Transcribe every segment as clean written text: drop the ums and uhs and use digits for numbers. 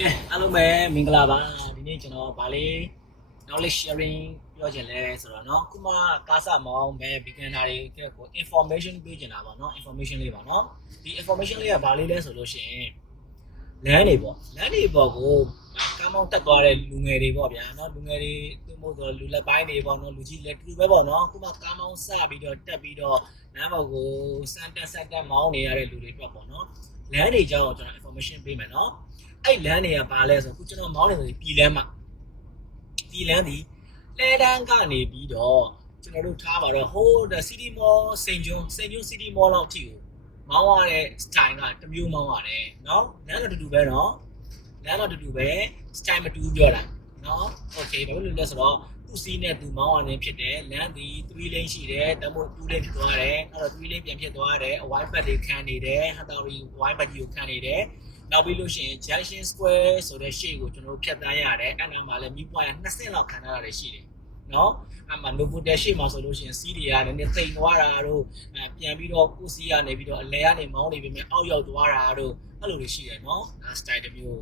ကဲအားလုံးပဲမင်္ဂလာပါဒီနေ့ကျွန်တော်ဗာလေး knowledge sharing ပြောချင်လဲဆိုတော့เนาะခုမှကားစမောင်းပဲ beginner တွေကို information ပေးချင်တာပေါ့เนาะ information လေးပါเนาะဒီ information လေးကဗာလေးလဲဆိုလို့ရှိရင်လမ်းတွေပေါ့ကိုကားမောင်းတက်သွားတဲ့လူငယ်တွေပေါ့ဗျာเนาะလူငယ်တွေသူ့မို့ဆိုလူလက်ပိုင်းတွေပေါ့เนาะလူကြီးလက်တူပဲပေါ့เนาะခုမှကားမောင်းစပြီးတော့တက်ပြီးတော့လမ်းပေါ်ကိုစမ်းတက်မောင်းနေရတဲ့လူတွေအတွက်ပေါ့เนาะလမ်းတွေကြောင်းကျွန်တော် information ပေးမယ်เนาะအဲ့လမ်းတွေကဘာလဲဆိုခုကျွန်တော်မောင်းနေဆိုပြည်လမ်းမှာပြည်လမ်းဒီလဲတန်းကနေပြီးတော့ကျွန်တော်တို့ထားပါတော့ဟိုး City Mall စိန်ကျွန်း City Mall လောက်အထိကိုမောင်းရတဲ့ style ကတစ်မျိုးမောင်းရတယ်เนาะလမ်းတော့တူတူပဲเนาะလမ်းတော့တူတူပဲ style မတူပြောတာเนาะ okay ဘာလို့လဲဆိုတော့သူ့စီးနဲ့သူမောင်းရနေဖြစ်တယ်လမ်းဒီ3 lane ရှိတယ်တမို့2 lane ဖြစ်သွားတယ်အဲ့တော့3 lane ပြန်ဖြစ်သွားတယ် wide pad တွေခံနေတယ်ဟာတာရီ wide pad ကြီးကိုခံနေတယ်နောက်ပြီးလို့ရှိရင် Junction Square ဆိုတဲ့ရှေ့ကိုကျွန်တော်တို့ဖြတ်တန်းရတယ်အဲ့နာမှာလည်းမြူပွားရ2ဆင့်လောက်ခံရတာတွေရှိတယ်နော်အဲ့မှာ Novotel ရှေ့မှာဆိုလို့ရှိရင်စီးတွေကလည်းနည်းသိမ်သွားတာတို့ပြန်ပြီးတော့ကိုစီးကနေပြီးတော့အလဲကနေမောင်းနေပြီးမြအောက်ရောက်သွားတာတို့အဲ့လိုတွေရှိတယ်နော်ဒါ style တစ်မျိုး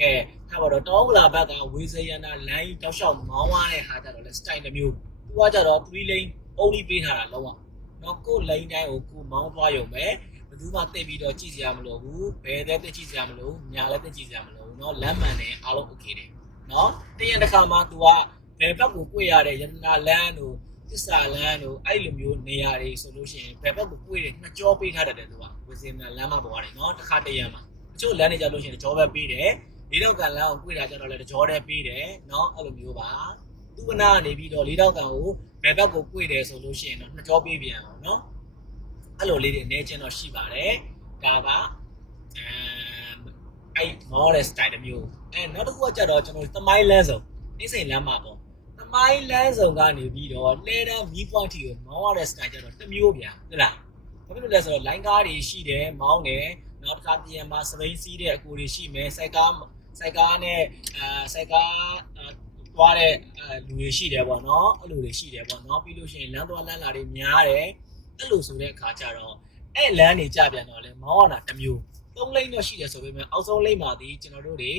ကဲထားပါတော့တောင်းလာဘက်ကဝေးစရနာလမ်းကြီးတောက်လျှောက်မောင်းရတဲ့ဟာကြတော့လဲ style တစ်မျိုးသူကကြတော့3 lane only ပေးထားတာလုံးဝနော်ကို lane တိုင်းကိုကိုမောင်းသွားရုံပဲဘယ်သူမှသိပြီးတော့ကြည့်စရာမလိုဘူးဘယ်သက်ကြည့်စရာမလိုညာလည်းသိကြည့်စရာမလိုเนาะလမ်းမှန်တယ်အားလုံး okay တယ်เนาะတရက်တစ်ခါမှ तू ကဘယ်ဘက်ကို꿰ရတဲ့ရတနာလမ်းတို့သစ္စာလမ်းတို့အဲ့လိုမျိုးနေရာတွေဆိုလို့ရှိရင်ဘယ်ဘက်ကို꿰တယ်နှစ်ကြောပေးထားတယ် तू ကဝစီနာလမ်းမှာပေါ်ရတယ်เนาะတစ်ခါတရက်မှာတချို့လမ်းတွေကြလို့ရှိရင်တကြောပဲပေးတယ်လေးတော့ကန်လမ်းကို꿰တာကြတော့လည်းတကြောတည်းပေးတယ်เนาะအဲ့လိုမျိုးပါသူ့ကနာကနေပြီးတော့လေးတော့ကန်ကိုဘယ်ဘက်ကို꿰တယ်ဆိုလို့ရှိရင်တော့နှစ်ကြောပေးပြန်အောင်เนาะအဲ့လိုလေးတွေအနေချင်းတော့ရှိပါတယ်ဒါကအဲ့မော်ဒယ် style တစ်မျိုးနောက်တစ်ခုကကြတော့ကျွန်တော်သမိုင်းလမ်းစုံနေစိန်လမ်းမှာပေါ့သမိုင်းလမ်းစုံကနေပြီးတော့လဲတန်းမီးပွားတီကိုမောင်းရတဲ့ style ကြတော့တစ်မျိုးဗျာဟုတ်လားဘာဖြစ်လို့လဲဆိုတော့ line ကားတွေရှိတယ်မောင်းတယ်နောက်တစ်ခါပြန်မှာစပိန်စီးတဲ့အကူတွေရှိမယ်စိုက်ကားနဲ့စိုက်ကားသွားတဲ့လူတွေရှိတယ်ပေါ့နော်အဲ့လိုတွေရှိတယ်ပေါ့နော်ပြီးလို့ရှိရင်လမ်းသွားလမ်းလာတွေများတယ်အဲ့လိုဆိုတဲ့အခါကျတော့အဲ့လမ်းတွေကြပြန်တော့လေမောင်းရတာတစ်မျိုး3 lane တော့ရှိတယ်ဆိုပေမဲ့အောက်ဆုံး lane မှာဒီကျွန်တော်တို့တွေ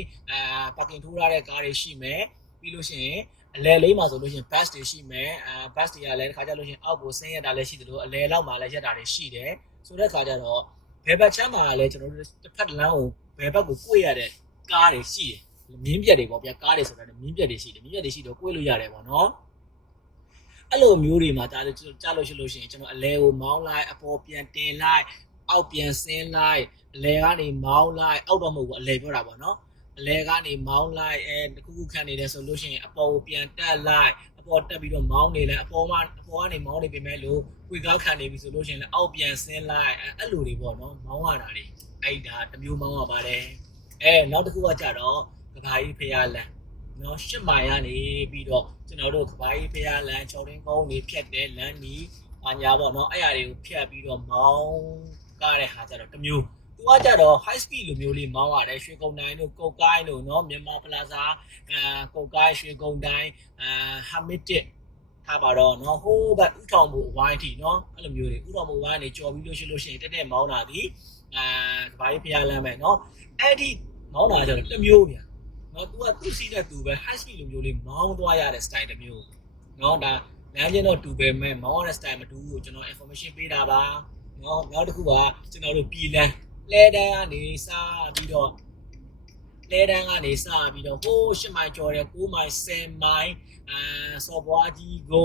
parking ထိုးထားတဲ့ကားတွေရှိမယ်ပြီးလို့ရှိရင်အလဲလေးမှာဆိုလို့ရှိရင် bus တွေရှိမယ် bus တွေကလည်းတစ်ခါကျလို့ရှိရင်အောက်ကိုဆင်းရတာလည်းရှိတယ်လို့အလဲလောက်မှာလည်းရက်တာတွေရှိတယ်ဆိုတဲ့အခါကျတော့ဘယ်ဘက်ချမ်းမှာလည်းကျွန်တော်တို့တစ်ဖက်လမ်းကိုဘယ်ဘက်ကို꿰ရတဲ့ကားတွေရှိတယ်မြင်းပြက်တွေပေါ့ဗျာကားတွေဆိုတာလည်းမြင်းပြက်တွေရှိတယ်မြင်းပြက်တွေရှိတော့꿰လို့ရတယ်ပေါ့နော်အဲ့လိုမျိုးတွေမှာကြားလို့ရှိလို့ရှိရင်ကျွန်တော်အလဲကိုမောင်းလိုက်အပေါ်ပြန်တင်လိုက်အောက်ပြန်ဆင်းလိုက်အလဲကနေမောင်းလိုက်အောက်တော့မဟုတ်ဘူးအလဲပြောတာပေါ့နော်အလဲကနေမောင်းလိုက်တခုခုခံနေတယ်ဆိုလို့ရှိရင်အပေါ်ကိုပြန်တက်လိုက်အပေါ်တက်ပြီးတော့မောင်းနေလိုက်အပေါ်ကနေမောင်းနေပြီမဲ့လို့ကွေကားခံနေပြီဆိုလို့ရှိရင်လည်းအောက်ပြန်ဆင်းလိုက်အဲ့လိုတွေပေါ့နော်မောင်းရတာတွေအဲ့ဒါတစ်မျိုးမောင်းရပါတယ်နောက်တစ်ခုကကြတော့ကဘာကြီးဖျားလမ်းနော်8မိုင်ကနေပြီးတော့ကျွန်တော်တို့ကဘာကြီးဖျားလမ်းချောင်းရင်းကုန်းတွေဖြတ်တဲ့လမ်းကြီးအညာပေါ့နော်အဲ့အရာတွေကိုဖြတ်ပြီးတော့မောင်းကားတဲ့ဟာကြတော့တစ်မျိုးသူကကြတော့ high speed လိုမျိုးလေးမောင်းရတယ်ရွှေကုန်းတိုင်းတို့ကုတ်ကိုင်းတို့เนาะမြန်မာပလာဇာကုတ်ကိုင်းရွှေကုန်းတိုင်းဟာမစ်တစ်ထားပါတော့เนาะဟိုးဘက်ဥထောင်မှုဝိုင်းထီเนาะအဲ့လိုမျိုးတွေဥထောင်မှုဝိုင်းနေကြော်ပြီးလို့ရှိလို့ရှိရင်တက်မောင်းတာဒီကဘာကြီးဖျားလမ်းပဲเนาะအဲ့ဒီမောင်းတာကြတော့တစ်မျိုးဗျာเนาะ तू ကသူ့စီးတဲ့သူပဲ high speed လိုမျိုးလေးမောင်းသွားရတဲ့ style တစ်မျိုးเนาะဒါလမ်းချင်းတော့တူပဲမဲ့မောင်းရတဲ့ style မတူဘူးကိုကျွန်တော် information ပေးတာပါเนาะနောက်တစ်ခုကကျွန်တော်တို့ပြည်လမ်းလဲတန်းကနေစပြီးတော့ဟိုး8မိုင်ကျော်တယ်9မိုင်10မိုင်စော်ဘွားကြီးကို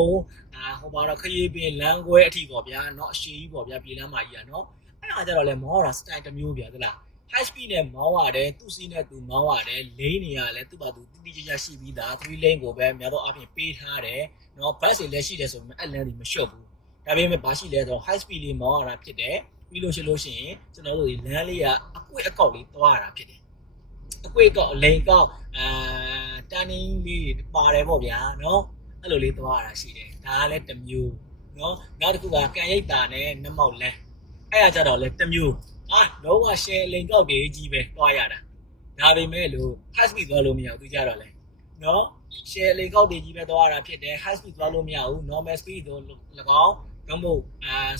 ဟိုပါတော့ခရီးပင်လမ်းခွဲအထိပေါ့ဗျာเนาะအရှိကြီးပေါ့ဗျာပြည်လမ်းမကြီးอ่ะเนาะအဲ့ဒါကြတော့လဲမောင်းရတာ style တစ်မျိုးဗျာသလား high speed နဲ့မောင်းရတယ်သူ့စီးနဲ့သူမောင်းရတယ် lane နေရလဲသူ့ဘာသူတိတိကျကျရှိပြီးသား3 lane ကိုပဲများတော့အပြင်ပေးထားတယ်เนาะ bus တွေလည်းရှိတယ်ဆိုပေမဲ့အဲ့လမ်းတွေမလျှော့ဘူးဒါပေမဲ့ဘာရှိလဲဆိုတော့ high speed လေးမောင်းရတာဖြစ်တယ်ပြီးလို့ရှိရင်ကျွန်တော်တို့ဒီလမ်းလေးကအကွေ့အကောက်လေးသွားရတာဖြစ်တယ်အကွေ့ကောက်အလိန်ကောက်turning လေးပါတယ်ပေါ့ဗျာเนาะအဲ့လိုလေးသွားရတာရှိတယ်ဒါကလည်းတစ်မျိုးเนาะနောက်တစ်ခုကကန်ရိပ်တာနဲ့နမောက်လမ်းအဲ့ဒါကြတော့လည်းတစ်မျိုးလုံးဝ share လိန်ကောက်တွေကြီးပဲသွားရတာဒါပေမဲ့လို့ high speed သွားလို့မရဘူးသူကြတော့လဲเนาะ share လိန်ကောက်တွေကြီးပဲသွားရတာဖြစ်တယ် high speed သွားလို့မရဘူး normal speed တို့၎င်းကမို့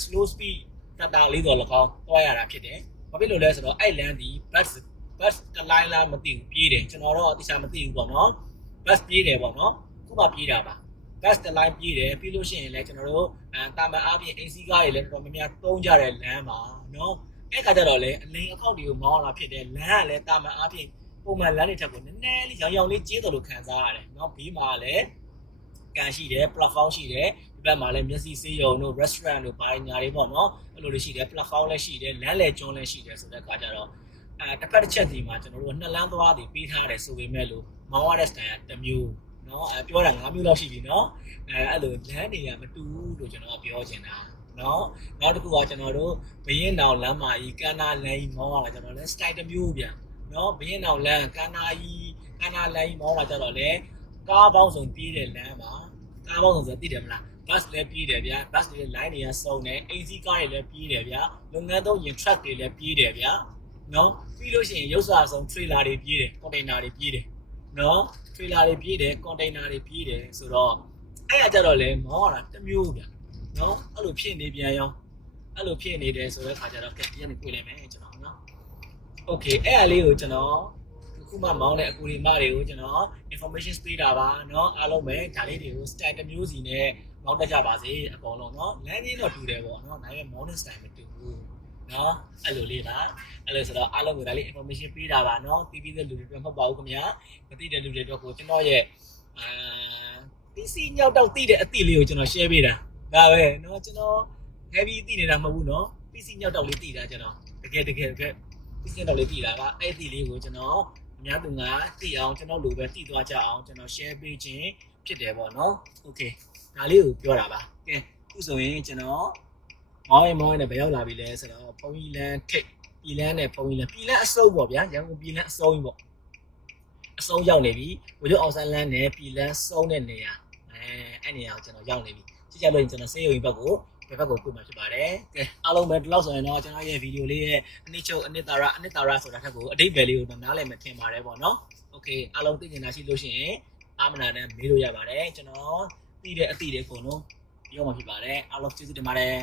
slow speed တတာလေးတော့၎င်းသွားရတာဖြစ်တယ်ဘာဖြစ်လို့လဲဆိုတော့အဲ့လမ်းဒီ bus တစ်လိုင်းလားမသိဘူးပြေးတယ်ကျွန်တော်တော့အတိအကျမသိဘူးပေါ့နော် bus ပြေးတယ်ပေါ့နော်ခုမှပြေးတာပါ bus တစ်လိုင်းပြေးတယ်ပြီးလို့ရှိရင်လည်းကျွန်တော်တို့တာမန်အားဖြင့် AC ကားတွေလည်းတော်တော်များများသုံးကြတဲ့လမ်းပါနော်အဲ့ခါကျတော့လေအလိန်အခောက်တွေကိုမောင်းလာဖြစ်တယ်လမ်းကလည်းတာမန်အားဖြင့်ပုံမှန်လမ်းတွေထက်ကိုနည်းနည်းလေးရောင်ရောင်လေးကျင်းတော်လို့ခံစားရတယ်နော်ဘေးမှာလည်းကန်ရှိတယ် platform ရှိတယ်ဒီဘက်မှာလည်းမျက်စိဆေးရုံတို့ restaurant တို့ဘာညာတွေပေါ့နော်အဲ့လိုလေးရှိတယ် platform လည်းရှိတယ်လမ်းလေကျွန်းလည်းရှိတယ်ဆိုတဲ့အခါကျတော့တစ်ဖက်တစ်ချက်စီမှာကျွန်တော်တို့နှစ်လမ်းသွားတွေပေးထားတယ်ဆိုပေမဲ့လို့မောင်းရတဲ့ style ကတစ်မျိုးနော်ပြောတာ5မျိုးလောက်ရှိပြီနော်အဲ့လိုလမ်းတွေကမတူဘူးလို့ကျွန်တော်ပြောချင်တာနော်နောက်တစ်ခုကကျွန်တော်တို့ဘရင်တောင်လမ်းမကြီးကန္နာလမ်းကြီးမောင်းရတာကျွန်တော်လည်း style တစ်မျိုးပြန်နော်ဘရင်တောင်လမ်းကန္နာလမ်းကြီးမောင်းလာကြတော့လေကားပေါင်းစုံပြေးတဲ့လမ်းမှာကားပေါင်းစုံဆိုသိတယ်မလား bus လည်းပြေးတယ်ဗျာ bus တွေ line တွေကစုံတယ် AC ကားတွေလည်းပြေးတယ်ဗျာလုပ်ငန်းသုံးရင် truck တွေလည်းပြေးတယ်ဗျာနော်ပြီးလို့ရှိရင်ရုပ်စာဆုံး trailer တွေပြေးတယ် container တွေပြေးတယ်နော် trailer တွေပြေးတယ် container တွေပြေးတယ်ဆိုတော့အဲ့အကြတော့လေမောင်းရတာတစ်မျိုးဗျာနော်အဲ့လိုဖြစ်နေပြန်ရောအဲ့လိုဖြစ်နေတယ်ဆိုတဲ့ခါကျတော့ကဲဒီကနေတွေ့လိုက်မယ်ကျွန်တော်နော် okay အဲ့အလေးကိုကျွန်တော်ခုမှမောင်းတဲ့အကူဒီမတွေကိုကျွန်တော် information ပေးတာပါเนาะအားလုံးပဲဒါလေးတွေကို style တစ်မျိုးစီနဲ့မောင်းတတ်ကြပါစေအကုန်လုံးเนาะလမ်းကြီးတော့တူတယ်ပေါ့เนาะဒါပေမဲ့ morning style မတူဘူးเนาะအဲ့လိုလေးပါအဲ့လိုဆိုတော့အားလုံးကိုဒါလေး information ပေးတာပါเนาะတီးပြီးတဲ့လူတွေတော့မဟုတ်ပါဘူးခင်ဗျာမသိတဲ့လူတွေတော့ကိုကျွန်တော်ရဲ့PC ညောက်တော့သိတဲ့အသည့်လေးကိုကျွန်တော် share ပေးတာဒါပဲเนาะကျွန်တော် heavy သိနေတာမဟုတ်ဘူးเนาะ PC ညောက်တော့လေးသိတာကျွန်တော်တကယ် PC ညောက်တော့လေးသိတာကအဲ့ဒီလေးကိုကျွန်တော်အများသူကသိအောင်ကျွန်တော်လိုပဲသိသွားကြအောင်ကျွန်တော် share ပေးခြင်းဖြစ်တယ်ပေါ့နော် okay ဒါလေးကိုပြောတာပါကဲအခုဆိုရင်ကျွန်တော်မောင်းနဲ့ဘယ်ရောက်လာပြီလဲဆိုတော့ပုံကြီးလန်းထိတ်ပြည်လန်းနဲ့ပုံကြီးလန်းပြည်လန်းအစုံပေါ့ဗျာရန်ကုန်ပြည်လန်းအစုံပေါ့အစုံရောက်နေပြီဝရုပ်အောင်ဆန်းလန်းနဲ့ပြည်လန်းစုံတဲ့နေရာအဲ့နေရာကိုကျွန်တော်ရောက်နေပြီကြည့်ကြလို့ကျွန်တော်စေးရုံဘက်ကိုဘယ်ဘက်ကိုပို့မှာဖြစ်ပါတယ်ကဲအားလုံးပဲဒီလောက်ဆိုရင်တော့ကျွန်တော်ရဲ့ဗီဒီယိုလေးရဲ့အနည်းချုပ်အနှစ်သာရဆိုတာထက်ကိုအတိတ်ပဲလေးကိုတော့နားလည်မှထင်ပါတယ်ပေါ့နော်โอเคအားလုံးသိချင်တာရှိလို့ရှိရင်အာမနာနဲ့မေးလို့ရပါတယ်ကျွန်တော်သိတဲ့အသည့်တွေအကုန်လုံးပြောမှာဖြစ်ပါတယ်အားလုံးကျေးဇူးတင်ပါတယ်